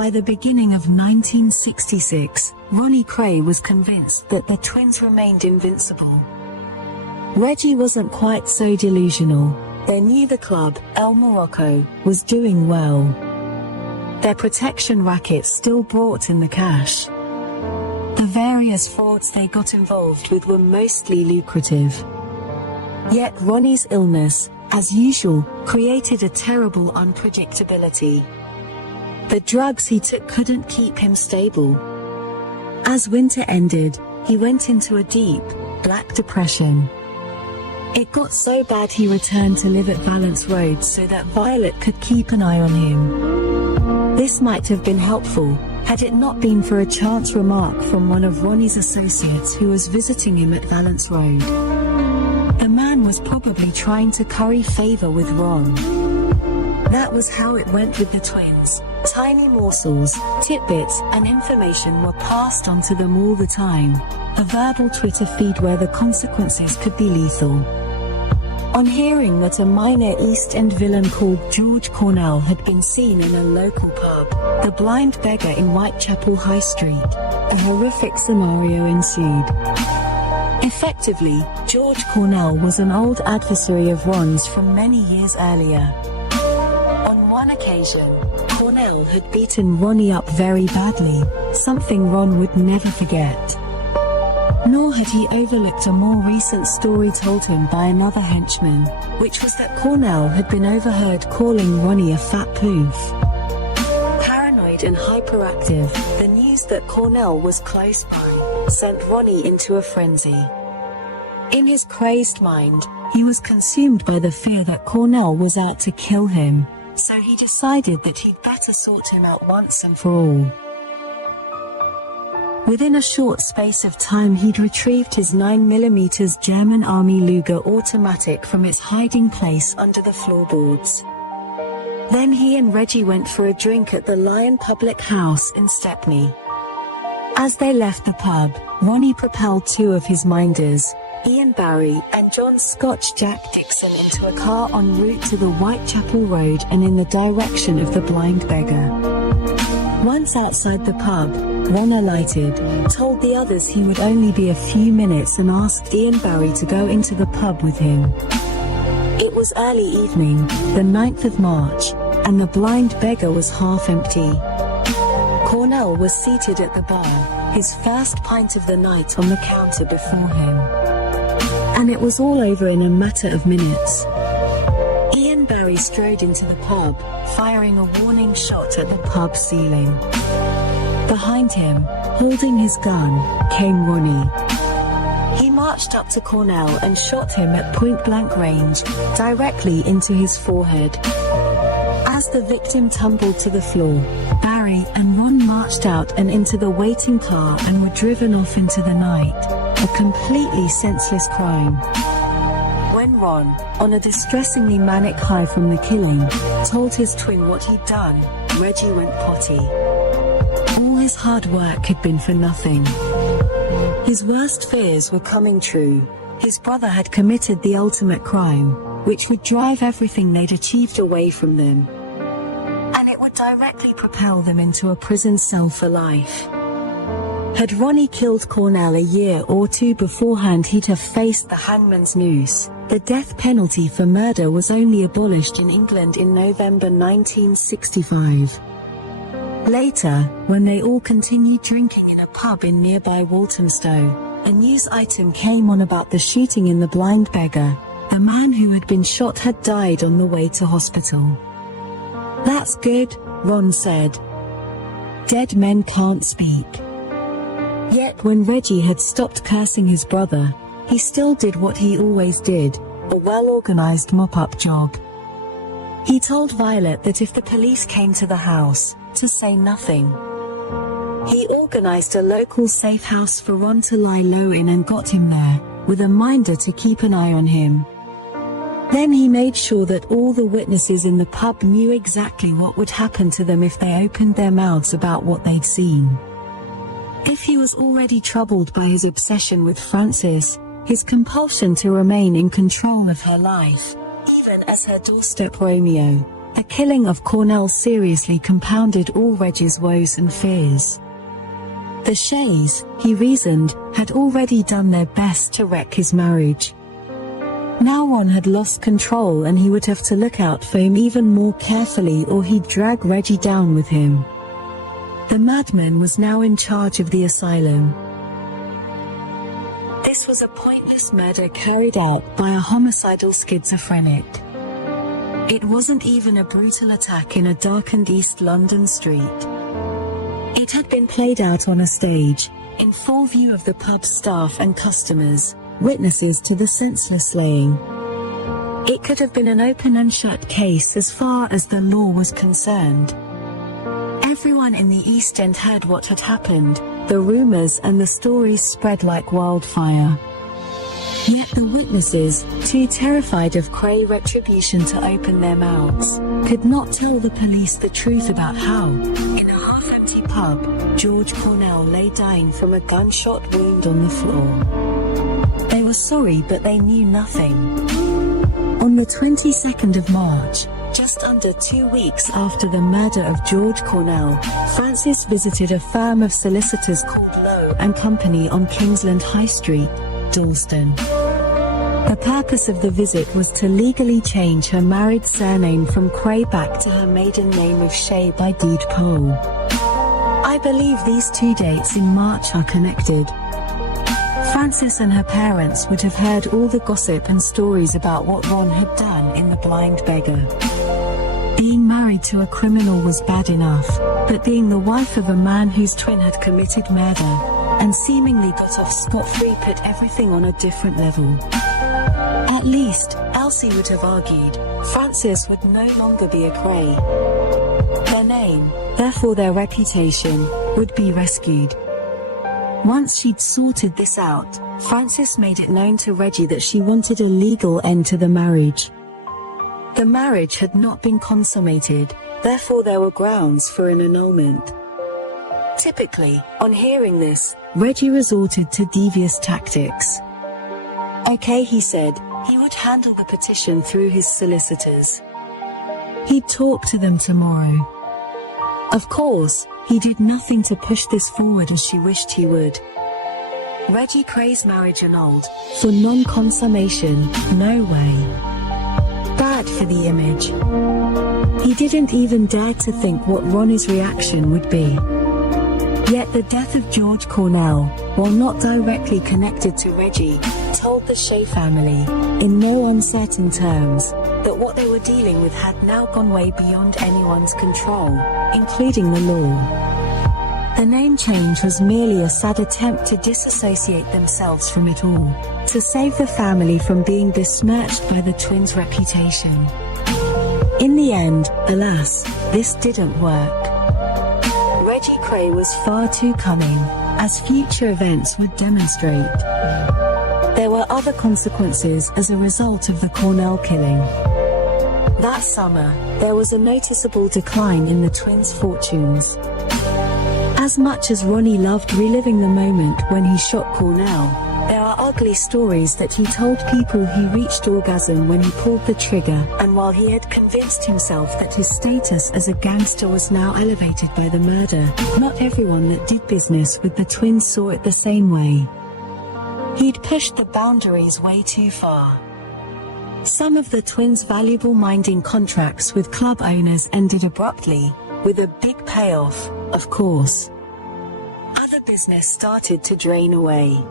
By the beginning of 1966, Ronnie Kray was convinced that the twins remained invincible. Reggie wasn't quite so delusional. They knew the club, El Morocco, was doing well. Their protection racket still brought in the cash. The various frauds they got involved with were mostly lucrative. Yet Ronnie's illness, as usual, created a terrible unpredictability. The drugs he took couldn't keep him stable. As winter ended, he went into a deep, black depression. It got so bad he returned to live at Valence Road so that Violet could keep an eye on him. This might have been helpful, had it not been for a chance remark from one of Ronnie's associates who was visiting him at Valence Road. The man was probably trying to curry favor with Ron. That was how it went with the twins. Tiny morsels, tidbits, and information were passed on to them all the time. A verbal Twitter feed where the consequences could be lethal. On hearing that a minor East End villain called George Cornell had been seen in a local pub, the blind beggar in Whitechapel High Street, a horrific scenario ensued. Effectively, George Cornell was an old adversary of Ron's from many years earlier. On one occasion, Cornell had beaten Ronnie up very badly, something Ron would never forget. Nor had he overlooked a more recent story told him by another henchman, which was that Cornell had been overheard calling Ronnie a fat poof. Paranoid and hyperactive, the news that Cornell was close by sent Ronnie into a frenzy. In his crazed mind, he was consumed by the fear that Cornell was out to kill him, so he decided that he'd better sort him out once and for all. Within a short space of time he'd retrieved his 9mm German Army Luger automatic from its hiding place under the floorboards. Then he and Reggie went for a drink at the Lion Public House in Stepney. As they left the pub, Ronnie propelled two of his minders, Ian Barry and John Scotch Jack Dixon, into a car en route to the Whitechapel Road and in the direction of the blind beggar. Once outside the pub, Ron alighted, told the others he would only be a few minutes and asked Ian Barry to go into the pub with him. It was early evening, the 9th of March, and the blind beggar was half empty. Cornell was seated at the bar, his first pint of the night on the counter before him. And it was all over in a matter of minutes. Ian Barry strode into the pub, firing a warning shot at the pub ceiling. Behind him, holding his gun, came Ronnie. He marched up to Cornell and shot him at point-blank range, directly into his forehead. As the victim tumbled to the floor, Barry and Ron marched out and into the waiting car and were driven off into the night, a completely senseless crime. When Ron, on a distressingly manic high from the killing, told his twin what he'd done, Reggie went potty. All his hard work had been for nothing. His worst fears were coming true. His brother had committed the ultimate crime, which would drive everything they'd achieved away from them. And it would directly propel them into a prison cell for life. Had Ronnie killed Cornell a year or two beforehand, he'd have faced the hangman's noose. The death penalty for murder was only abolished in England in November 1965. Later, when they all continued drinking in a pub in nearby Walthamstow, a news item came on about the shooting in the blind beggar. The man who had been shot had died on the way to hospital. "That's good," Ron said. "Dead men can't speak." Yet when Reggie had stopped cursing his brother, he still did what he always did, a well-organized mop-up job. He told Violet that if the police came to the house, to say nothing. He organized a local safe house for Ron to lie low in and got him there, with a minder to keep an eye on him. Then he made sure that all the witnesses in the pub knew exactly what would happen to them if they opened their mouths about what they'd seen. If he was already troubled by his obsession with Frances, his compulsion to remain in control of her life, even as her doorstep Romeo, The killing of Cornell seriously compounded all Reggie's woes and fears. The Shays, he reasoned, had already done their best to wreck his marriage. Now Ron had lost control and he would have to look out for him even more carefully or he'd drag Reggie down with him. The madman was now in charge of the asylum. This was a pointless murder carried out by a homicidal schizophrenic. It wasn't even a brutal attack in a darkened East London street. It had been played out on a stage, in full view of the pub's staff and customers, witnesses to the senseless slaying. It could have been an open and shut case as far as the law was concerned. Everyone in the East End heard what had happened, the rumors and the stories spread like wildfire. Yet the witnesses, too terrified of Kray retribution to open their mouths, could not tell the police the truth about how, in a half-empty pub, George Cornell lay dying from a gunshot wound on the floor. They were sorry but they knew nothing. On the 22nd of March, just under 2 weeks after the murder of George Cornell, Francis visited a firm of solicitors called Lowe and Company on Kingsland High Street, Dalston. The purpose of the visit was to legally change her married surname from Kray back to her maiden name of Shay by deed poll. I believe these two dates in March are connected. Frances and her parents would have heard all the gossip and stories about what Ron had done in The Blind Beggar. Being married to a criminal was bad enough, but being the wife of a man whose twin had committed murder, and seemingly got off scot-free put everything on a different level. At least, Elsie would have argued, Frances would no longer be a Kray. Their name, therefore their reputation, would be rescued. Once she'd sorted this out, Frances made it known to Reggie that she wanted a legal end to the marriage. The marriage had not been consummated, therefore there were grounds for an annulment. Typically, on hearing this, Reggie resorted to devious tactics. Okay, he said, he would handle the petition through his solicitors. He'd talk to them tomorrow. Of course, he did nothing to push this forward as she wished he would. Reggie Kray's marriage annulled, for non-consummation, no way. Bad for the image. He didn't even dare to think what Ronnie's reaction would be. Yet the death of George Cornell, while not directly connected to Reggie, told the Shay family, in no uncertain terms, that what they were dealing with had now gone way beyond anyone's control, including the law. The name change was merely a sad attempt to disassociate themselves from it all, to save the family from being besmirched by the twins' reputation. In the end, alas, this didn't work. Reggie Kray was far too cunning, as future events would demonstrate. There were other consequences as a result of the Cornell killing. That summer, there was a noticeable decline in the twins' fortunes. As much as Ronnie loved reliving the moment when he shot Cornell, there are ugly stories that he told people he reached orgasm when he pulled the trigger, and while he had convinced himself that his status as a gangster was now elevated by the murder, not everyone that did business with the twins saw it the same way. He'd pushed the boundaries way too far. Some of the twins' valuable minding contracts with club owners ended abruptly, with a big payoff, of course. Other business started to drain away.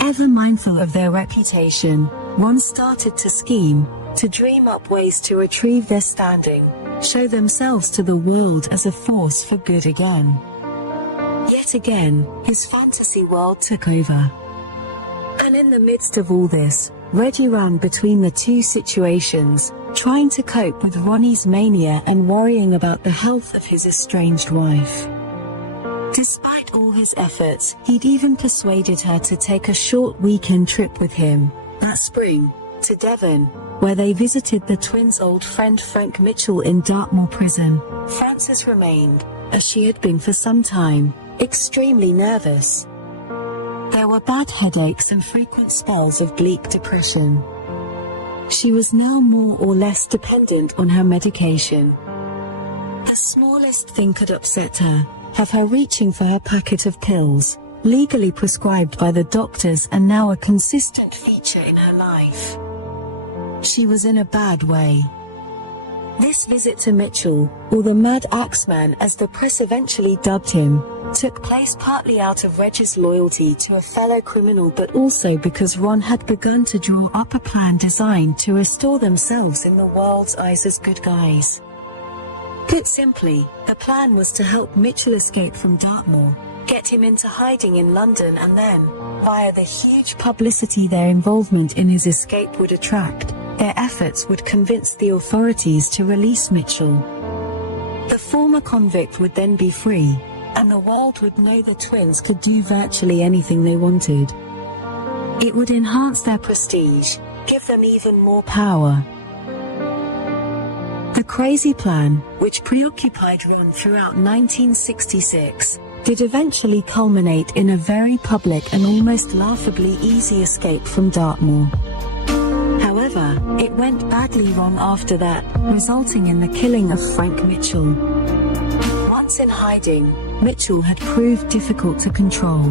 Ever mindful of their reputation, Ron started to scheme, to dream up ways to retrieve their standing, show themselves to the world as a force for good again. Yet again, his fantasy world took over. And in the midst of all this, Reggie ran between the two situations, trying to cope with Ronnie's mania and worrying about the health of his estranged wife. Despite all his efforts, he'd even persuaded her to take a short weekend trip with him, that spring, to Devon, where they visited the twins' old friend Frank Mitchell in Dartmoor prison. Frances remained, as she had been for some time, extremely nervous. There were bad headaches and frequent spells of bleak depression. She was now more or less dependent on her medication. The smallest thing could upset her, have her reaching for her packet of pills, legally prescribed by the doctors and now a consistent feature in her life. She was in a bad way. This visit to Mitchell, or the Mad Axeman as the press eventually dubbed him, took place partly out of Reg's loyalty to a fellow criminal but also because Ron had begun to draw up a plan designed to restore themselves in the world's eyes as good guys. Put simply, the plan was to help Mitchell escape from Dartmoor, get him into hiding in London and then, via the huge publicity their involvement in his escape would attract, their efforts would convince the authorities to release Mitchell. The former convict would then be free, and the world would know the twins could do virtually anything they wanted. It would enhance their prestige, give them even more power. The crazy plan, which preoccupied Ron throughout 1966, did eventually culminate in a very public and almost laughably easy escape from Dartmoor. However, it went badly wrong after that, resulting in the killing of Frank Mitchell. Once in hiding, Mitchell had proved difficult to control.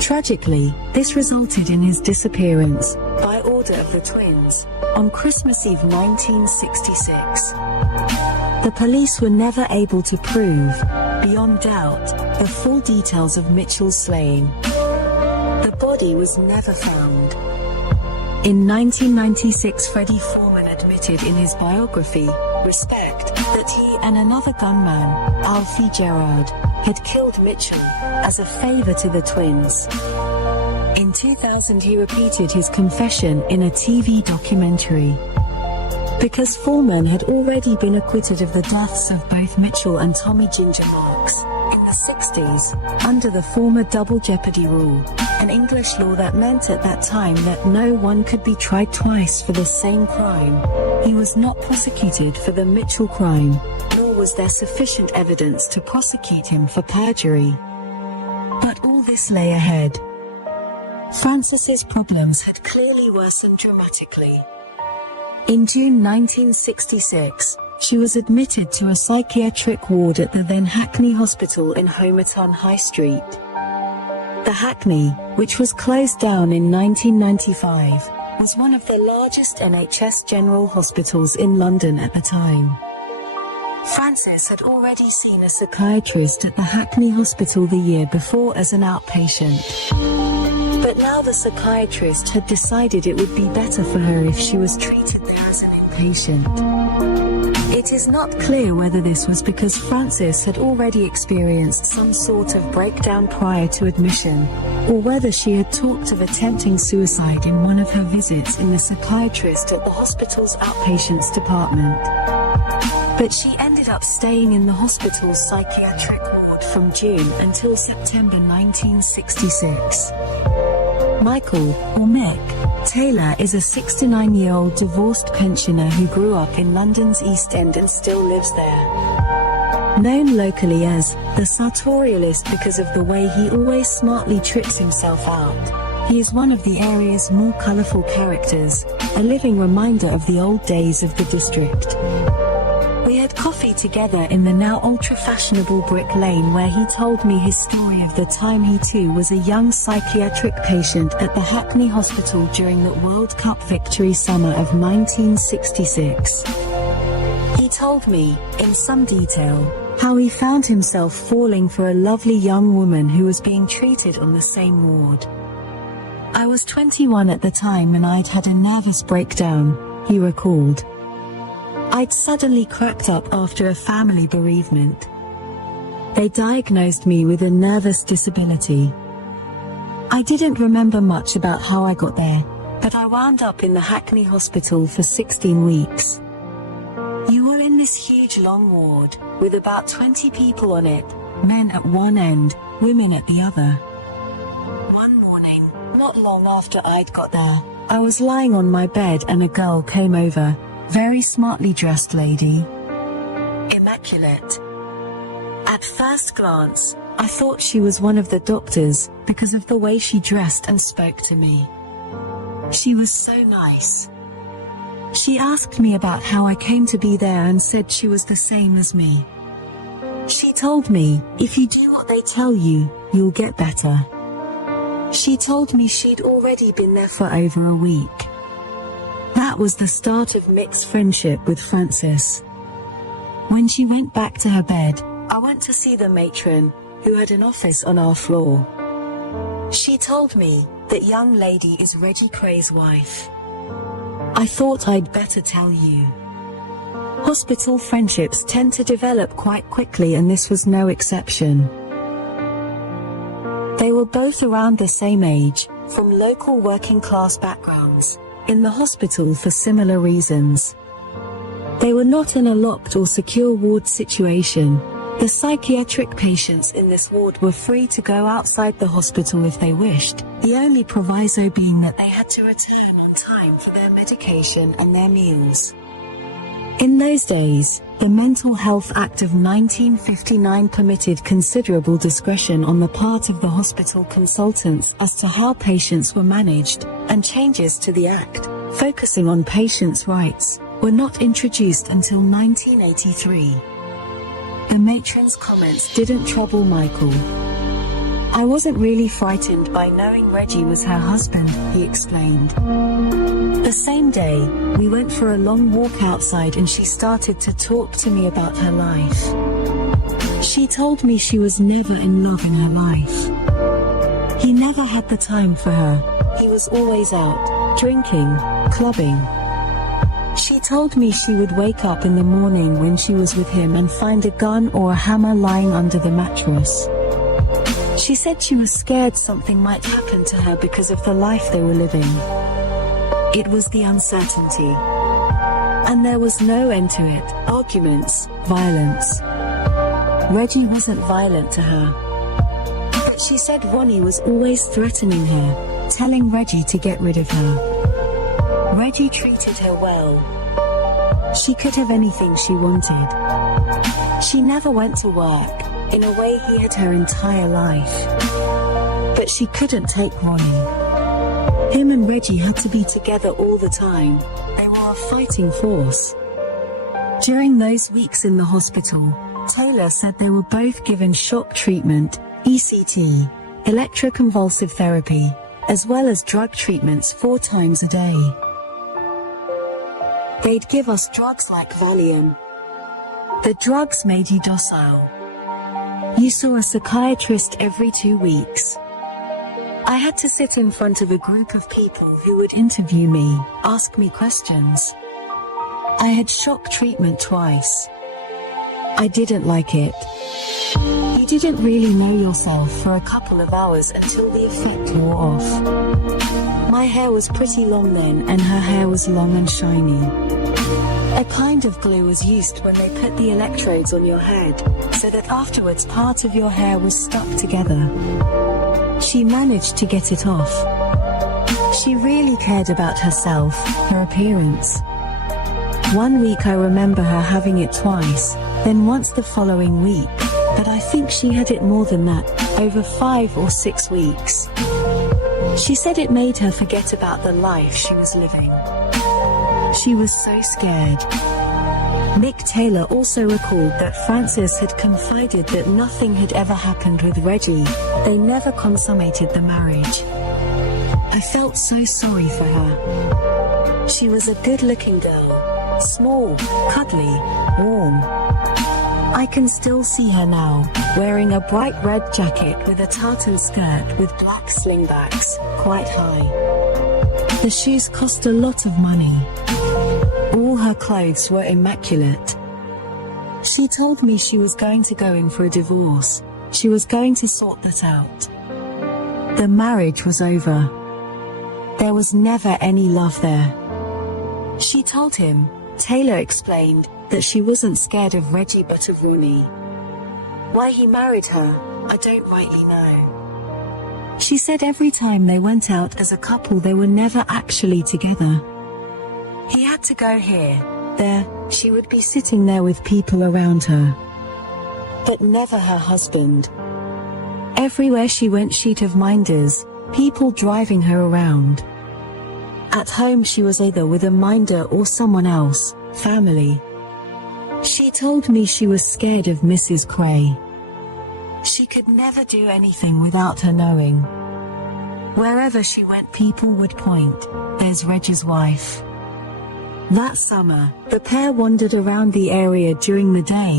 Tragically, this resulted in his disappearance, by order of the twins, on Christmas Eve 1966. The police were never able to prove, beyond doubt, the full details of Mitchell's slaying. The body was never found. In 1996, Freddie Foreman admitted in his biography, Respect, that he and another gunman, Alfie Gerard, had killed Mitchell, as a favor to the twins. In 2000 he repeated his confession in a TV documentary. Because Foreman had already been acquitted of the deaths of both Mitchell and Tommy Ginger Marks, in the 60s, under the former double jeopardy rule, an English law that meant at that time that no one could be tried twice for the same crime, he was not prosecuted for the Mitchell crime, nor was there sufficient evidence to prosecute him for perjury. But all this lay ahead. Francis's problems had clearly worsened dramatically. In June 1966, she was admitted to a psychiatric ward at the then Hackney Hospital in Homerton High Street. The Hackney, which was closed down in 1995, was one of the largest NHS general hospitals in London at the time. Francis had already seen a psychiatrist at the Hackney Hospital the year before as an outpatient. But now the psychiatrist had decided it would be better for her if she was treated there as an inpatient. It is not clear whether this was because Francis had already experienced some sort of breakdown prior to admission, or whether she had talked of attempting suicide in one of her visits in the psychiatrist at the hospital's outpatients department. But she ended up staying in the hospital's psychiatric ward from June until September 1966. Michael, or Mick, Taylor is a 69-year-old divorced pensioner who grew up in London's East End and still lives there. Known locally as the sartorialist because of the way he always smartly trips himself out, he is one of the area's more colourful characters, a living reminder of the old days of the district. We had coffee together in the now ultra-fashionable Brick Lane where he told me his story of the time he too was a young psychiatric patient at the Hackney Hospital during the World Cup victory summer of 1966. He told me, in some detail, how he found himself falling for a lovely young woman who was being treated on the same ward. I was 21 at the time and I'd had a nervous breakdown, he recalled. I'd suddenly cracked up after a family bereavement. They diagnosed me with a nervous disability. I didn't remember much about how I got there, but I wound up in the Hackney Hospital for 16 weeks. You were in this huge long ward, with about 20 people on it, men at one end, women at the other. One morning, not long after I'd got there, I was lying on my bed and a girl came over. Very smartly dressed lady. Immaculate. At first glance, I thought she was one of the doctors, because of the way she dressed and spoke to me. She was so nice. She asked me about how I came to be there and said she was the same as me. She told me, if you do what they tell you, you'll get better. She told me she'd already been there for over a week. That was the start of Mick's friendship with Frances. When she went back to her bed, I went to see the matron, who had an office on our floor. She told me, that young lady is Reggie Kray's wife. I thought I'd better tell you. Hospital friendships tend to develop quite quickly, and this was no exception. They were both around the same age, from local working class backgrounds, in the hospital for similar reasons. They were not in a locked or secure ward situation. The psychiatric patients in this ward were free to go outside the hospital if they wished, the only proviso being that they had to return on time for their medication and their meals. In those days, the Mental Health Act of 1959 permitted considerable discretion on the part of the hospital consultants as to how patients were managed, and changes to the Act, focusing on patients' rights, were not introduced until 1983. The matron's comments didn't trouble Michael. I wasn't really frightened by knowing Reggie was her husband, he explained. The same day, we went for a long walk outside and she started to talk to me about her life. She told me she was never in love in her life. He never had the time for her. He was always out, drinking, clubbing. She told me she would wake up in the morning when she was with him and find a gun or a hammer lying under the mattress. She said she was scared something might happen to her because of the life they were living. It was the uncertainty. And there was no end to it, arguments, violence. Reggie wasn't violent to her. But she said Ronnie was always threatening her, telling Reggie to get rid of her. Reggie treated her well. She could have anything she wanted. She never went to work, in a way he had her entire life. But she couldn't take Ronnie. Him and Reggie had to be together all the time. They were a fighting force. During those weeks in the hospital, Taylor said they were both given shock treatment, ECT, electroconvulsive therapy, as well as drug treatments 4 times a day. They'd give us drugs like Valium. The drugs made you docile. You saw a psychiatrist every 2 weeks. I had to sit in front of a group of people who would interview me, ask me questions. I had shock treatment twice. I didn't like it. You didn't really know yourself for a couple of hours until the effect wore off. My hair was pretty long then, and her hair was long and shiny. A kind of glue was used when they put the electrodes on your head, so that afterwards part of your hair was stuck together. She managed to get it off. She really cared about herself, her appearance. One week I remember her having it twice, then once the following week, but I think she had it more than that, over 5 or 6 weeks. She said it made her forget about the life she was living. She was so scared. Mick Taylor also recalled that Frances had confided that nothing had ever happened with Reggie. They never consummated the marriage. I felt so sorry for her. She was a good-looking girl. Small, cuddly, warm. I can still see her now, wearing a bright red jacket with a tartan skirt with black slingbacks, quite high. The shoes cost a lot of money. All her clothes were immaculate. She told me she was going to go in for a divorce. She was going to sort that out. The marriage was over. There was never any love there. She told him, Taylor explained, that she wasn't scared of Reggie but of Ronnie. Why he married her, I don't rightly know. She said every time they went out as a couple they were never actually together. He had to go here, there, she would be sitting there with people around her. But never her husband. Everywhere she went she'd have minders, people driving her around. At home she was either with a minder or someone else, family. She told me she was scared of Mrs. Kray. She could never do anything without her knowing. Wherever she went people would point, "There's Reg's wife." That summer, the pair wandered around the area during the day,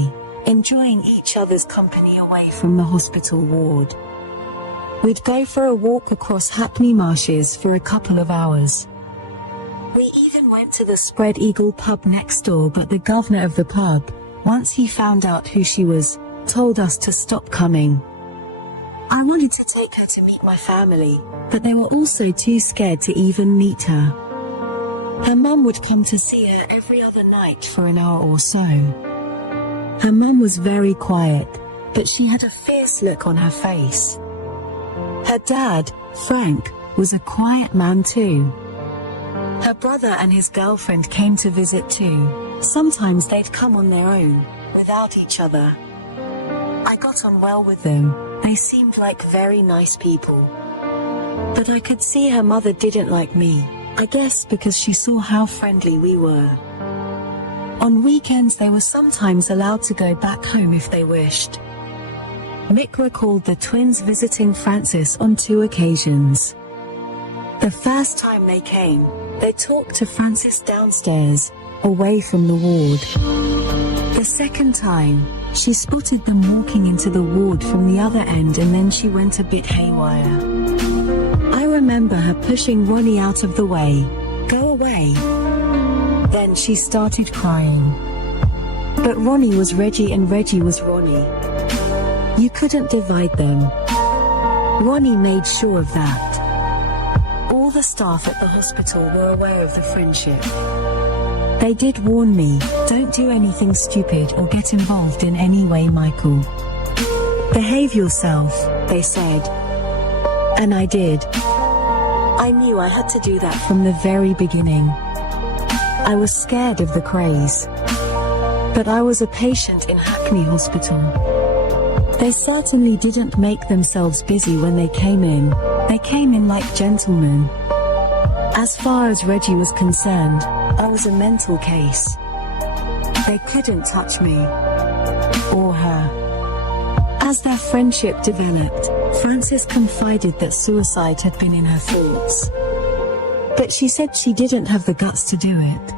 enjoying each other's company away from the hospital ward. We'd go for a walk across Hackney Marshes for a couple of hours. We even went to the Spread Eagle pub next door, but the governor of the pub, once he found out who she was, told us to stop coming. I wanted to take her to meet my family, but they were also too scared to even meet her. Her mum would come to see her every other night for an hour or so. Her mum was very quiet, but she had a fierce look on her face. Her dad, Frank, was a quiet man too. Her brother and his girlfriend came to visit too. Sometimes they'd come on their own, without each other. I got on well with them, they seemed like very nice people. But I could see her mother didn't like me, I guess because she saw how friendly we were. On weekends they were sometimes allowed to go back home if they wished. Mick recalled the twins visiting Francis on 2 occasions. The first time they came, they talked to Francis downstairs, away from the ward. The second time, she spotted them walking into the ward from the other end, and then she went a bit haywire. I remember her pushing Ronnie out of the way. "Go away." Then she started crying. But Ronnie was Reggie and Reggie was Ronnie. You couldn't divide them. Ronnie made sure of that. All the staff at the hospital were aware of the friendship. They did warn me, "Don't do anything stupid or get involved in any way, Michael. Behave yourself," they said. And I did. I knew I had to do that from the very beginning. I was scared of the Krays. But I was a patient in Hackney Hospital. They certainly didn't make themselves busy when they came in. They came in like gentlemen. As far as Reggie was concerned, I was a mental case. They couldn't touch me. Or her. As their friendship developed, Frances confided that suicide had been in her thoughts. But she said she didn't have the guts to do it.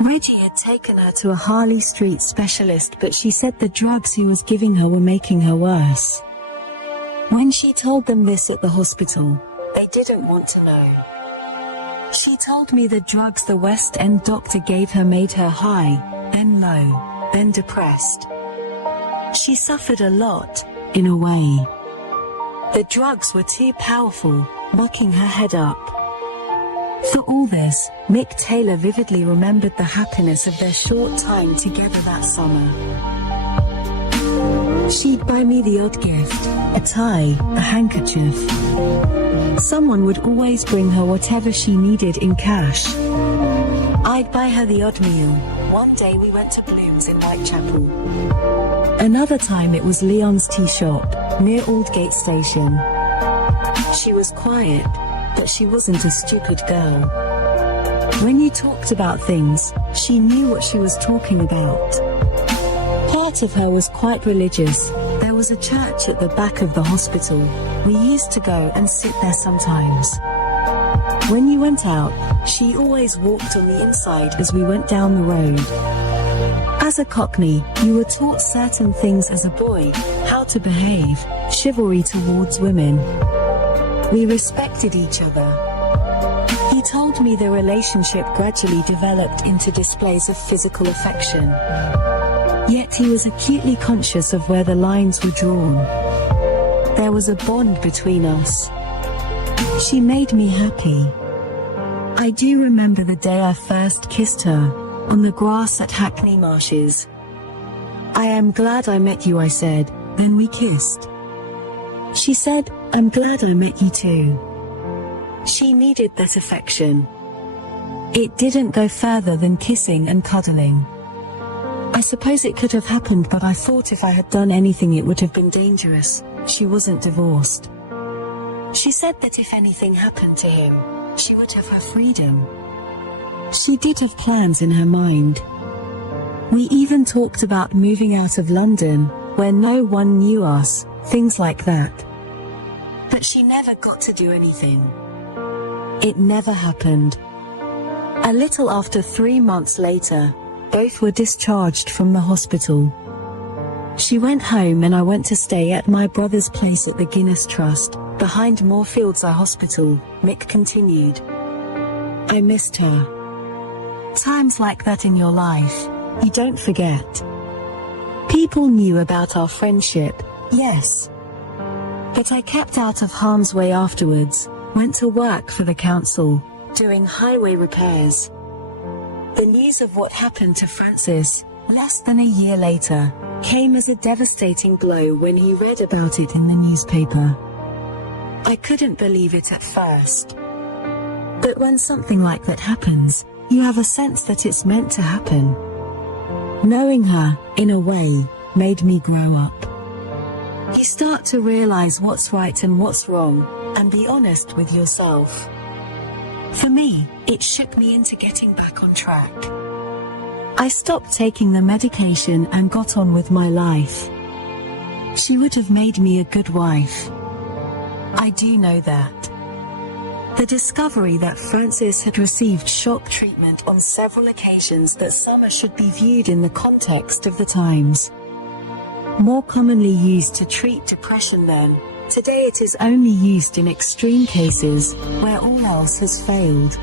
Reggie had taken her to a Harley Street specialist, but she said the drugs he was giving her were making her worse. When she told them this at the hospital, they didn't want to know. She told me the drugs the West End doctor gave her made her high, then low, then depressed. She suffered a lot, in a way. The drugs were too powerful, knocking her head up. For all this, Mick Taylor vividly remembered the happiness of their short time together that summer. She'd buy me the odd gift, a tie, a handkerchief. Someone would always bring her whatever she needed in cash. I'd buy her the odd meal. One day we went to Bloom's in Whitechapel. Another time it was Leon's tea shop, near Aldgate Station. She was quiet, but she wasn't a stupid girl. When you talked about things, she knew what she was talking about. Part of her was quite religious. There was a church at the back of the hospital. We used to go and sit there sometimes. When you went out, she always walked on the inside as we went down the road. As a Cockney, you were taught certain things as a boy, how to behave, chivalry towards women. We respected each other. He told me the relationship gradually developed into displays of physical affection. Yet he was acutely conscious of where the lines were drawn. There was a bond between us. She made me happy. I do remember the day I first kissed her, on the grass at Hackney Marshes. "I am glad I met you," I said, then we kissed. She said, "I'm glad I met you too." She needed that affection. It didn't go further than kissing and cuddling. I suppose it could have happened, but I thought if I had done anything it would have been dangerous. She wasn't divorced. She said that if anything happened to him, she would have her freedom. She did have plans in her mind. We even talked about moving out of London, where no one knew us, things like that. But she never got to do anything. It never happened. A little after 3 months later, both were discharged from the hospital. She went home and I went to stay at my brother's place at the Guinness Trust, behind Moorfields Eye Hospital, Mick continued. I missed her. Times like that in your life, you don't forget. People knew about our friendship, yes. But I kept out of harm's way afterwards, went to work for the council, doing highway repairs. The news of what happened to Francis, less than a year later, came as a devastating blow when he read about it in the newspaper. I couldn't believe it at first. But when something like that happens, you have a sense that it's meant to happen. Knowing her, in a way, made me grow up. You start to realize what's right and what's wrong, and be honest with yourself. For me, it shook me into getting back on track. I stopped taking the medication and got on with my life. She would have made me a good wife. I do know that. The discovery that Francis had received shock treatment on several occasions that summer should be viewed in the context of the times. More commonly used to treat depression then, today it is only used in extreme cases, where all else has failed.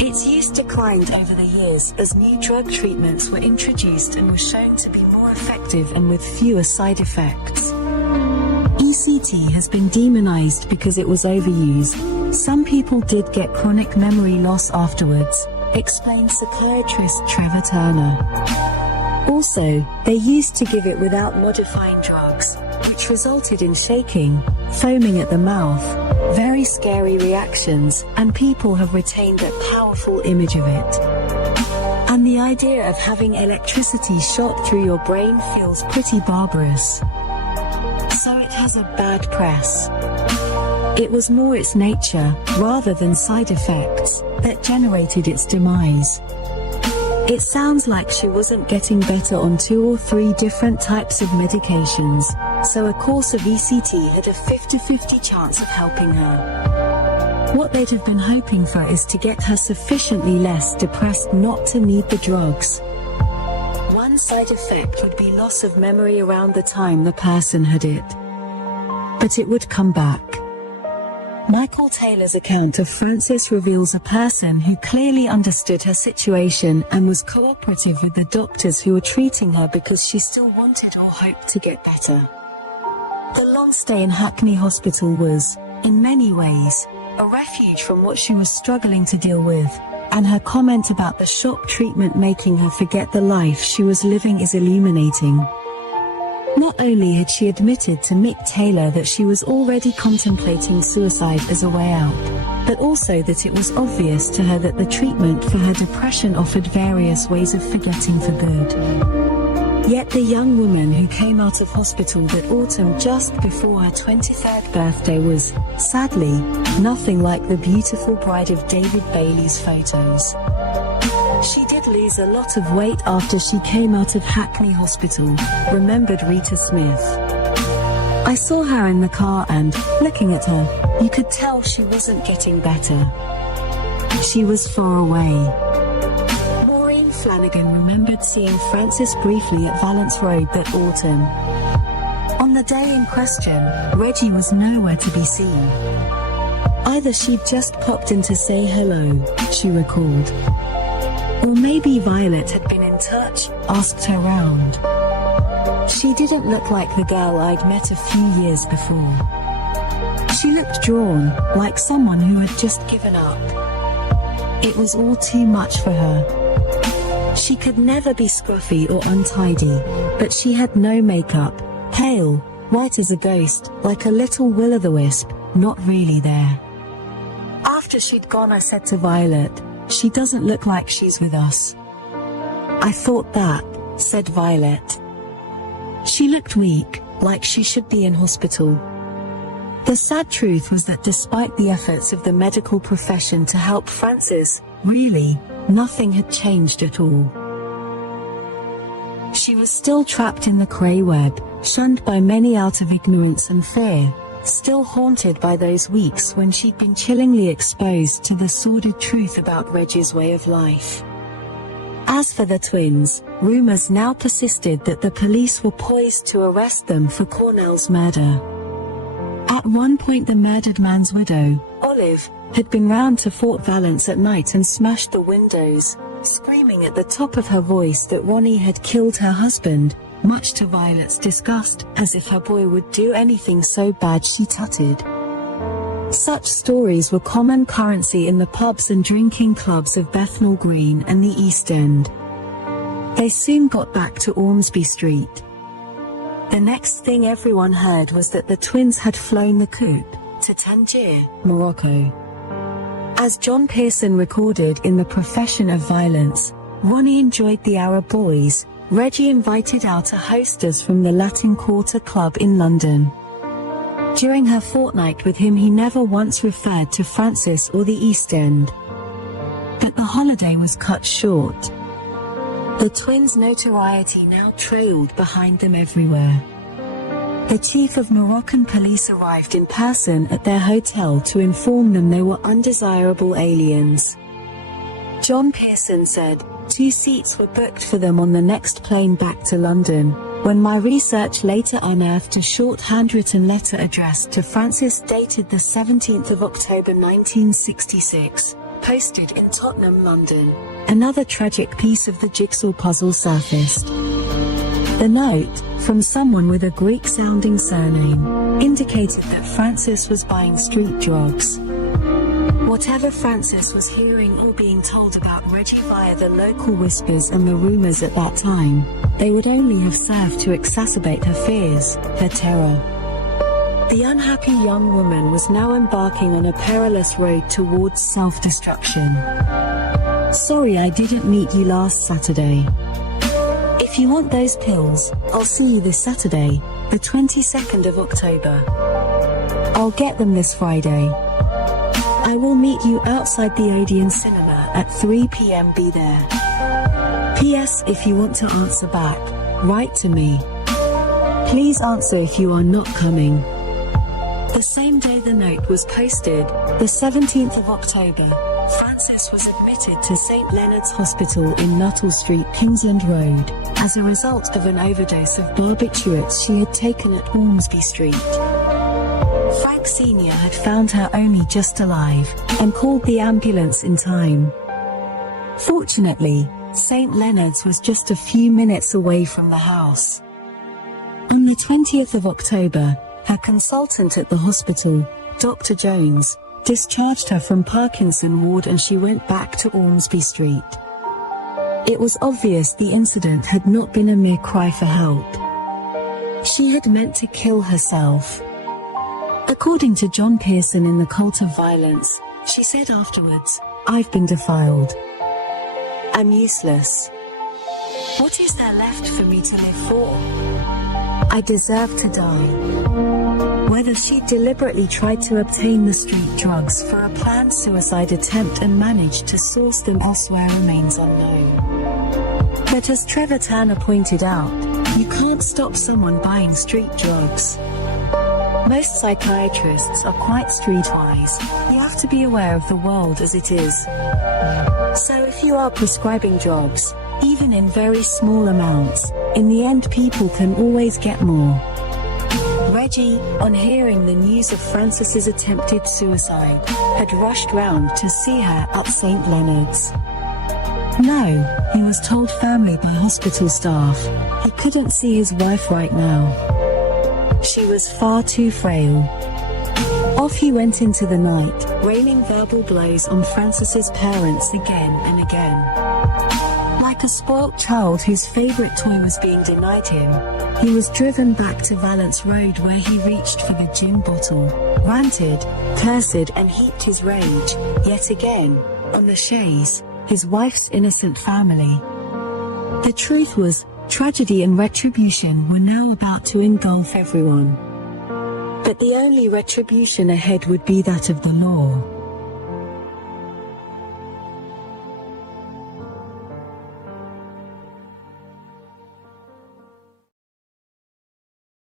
Its use declined over the years as new drug treatments were introduced and were shown to be more effective and with fewer side effects. ECT has been demonized because it was overused. Some people did get chronic memory loss afterwards, explained psychiatrist Trevor Turner. Also, they used to give it without modifying drugs, which resulted in shaking, foaming at the mouth, very scary reactions, and people have retained that powerful image of it. And the idea of having electricity shot through your brain feels pretty barbarous. So it has a bad press. It was more its nature, rather than side effects, that generated its demise. It sounds like she wasn't getting better on 2 or 3 different types of medications, so a course of ECT had a 50-50 chance of helping her. What they'd have been hoping for is to get her sufficiently less depressed not to need the drugs. One side effect would be loss of memory around the time the person had it. But it would come back. Michael Taylor's account of Frances reveals a person who clearly understood her situation and was cooperative with the doctors who were treating her because she still wanted or hoped to get better. The long stay in Hackney Hospital was, in many ways, a refuge from what she was struggling to deal with, and her comment about the shock treatment making her forget the life she was living is illuminating. Not only had she admitted to Mick Taylor that she was already contemplating suicide as a way out, but also that it was obvious to her that the treatment for her depression offered various ways of forgetting for good. Yet the young woman who came out of hospital that autumn just before her 23rd birthday was, sadly, nothing like the beautiful bride of David Bailey's photos. She did lose a lot of weight after she came out of Hackney Hospital, remembered Rita Smith. I saw her in the car and, looking at her, you could tell she wasn't getting better. She was far away. Maureen Flanagan remembered seeing Frances briefly at Valence Road that autumn. On the day in question, Reggie was nowhere to be seen. Either she'd just popped in to say hello, she recalled. Or maybe Violet had been in touch, asked her round. She didn't look like the girl I'd met a few years before. She looked drawn, like someone who had just given up. It was all too much for her. She could never be scruffy or untidy, but she had no makeup, pale, white as a ghost, like a little will-o'-the-wisp, not really there. After she'd gone I said to Violet, "She doesn't look like she's with us." "I thought that," said Violet. She looked weak, like she should be in hospital. The sad truth was that despite the efforts of the medical profession to help Frances, really, nothing had changed at all. She was still trapped in the Kray web, shunned by many out of ignorance and fear, still haunted by those weeks when she'd been chillingly exposed to the sordid truth about Reggie's way of life. As for the twins, rumors now persisted that the police were poised to arrest them for Cornell's murder. At one point the murdered man's widow, Olive, had been round to Fort Valence at night and smashed the windows, screaming at the top of her voice that Ronnie had killed her husband, much to Violet's disgust, as if her boy would do anything so bad, she tutted. Such stories were common currency in the pubs and drinking clubs of Bethnal Green and the East End. They soon got back to Ormsby Street. The next thing everyone heard was that the twins had flown the coop to Tangier, Morocco. As John Pearson recorded in The Profession of Violence, Ronnie enjoyed the Arab boys. Reggie invited out a hostess from the Latin Quarter Club in London. During her fortnight with him he never once referred to Frances or the East End. But the holiday was cut short. The twins' notoriety now trailed behind them everywhere. The chief of Moroccan police arrived in person at their hotel to inform them they were undesirable aliens. John Pearson said, 2 seats were booked for them on the next plane back to London, when my research later unearthed a short handwritten letter addressed to Frances dated the 17th of October 1966, posted in Tottenham, London. Another tragic piece of the jigsaw puzzle surfaced. The note, from someone with a Greek-sounding surname, indicated that Frances was buying street drugs. Whatever Frances was hearing or being told about Reggie via the local whispers and the rumors at that time, they would only have served to exacerbate her fears, her terror. The unhappy young woman was now embarking on a perilous road towards self-destruction. Sorry I didn't meet you last Saturday. If you want those pills, I'll see you this Saturday, the 22nd of October. I'll get them this Friday. I will meet you outside the Odeon Cinema at 3 p.m. Be there. P.S. If you want to answer back, write to me. Please answer if you are not coming. The same day the note was posted, the 17th of October, Frances was admitted to St. Leonard's Hospital in Nuttall Street, Kingsland Road, as a result of an overdose of barbiturates she had taken at Ormsby Street. Frank Sr. had found her only just alive, and called the ambulance in time. Fortunately, St. Leonard's was just a few minutes away from the house. On the 20th of October, her consultant at the hospital, Dr. Jones, discharged her from Parkinson ward and she went back to Ormsby Street. It was obvious the incident had not been a mere cry for help. She had meant to kill herself. According to John Pearson in The Cult of Violence, she said afterwards, "I've been defiled. I'm useless. What is there left for me to live for? I deserve to die." Whether she deliberately tried to obtain the street drugs for a planned suicide attempt and managed to source them elsewhere remains unknown. But as Trevor Tanner pointed out, you can't stop someone buying street drugs. Most psychiatrists are quite streetwise. You have to be aware of the world as it is. So if you are prescribing drugs, even in very small amounts, in the end people can always get more. Reggie, on hearing the news of Frances's attempted suicide, had rushed round to see her at St. Leonard's. No, he was told firmly by hospital staff, he couldn't see his wife right now. She was far too frail. Off he went into the night, raining verbal blows on Frances's parents again and again. Like a spoilt child whose favorite toy was being denied him, he was driven back to Valence Road where he reached for the gin bottle, ranted, cursed and heaped his rage, yet again, on the chaise, his wife's innocent family. The truth was, tragedy and retribution were now about to engulf everyone. But the only retribution ahead would be that of the law.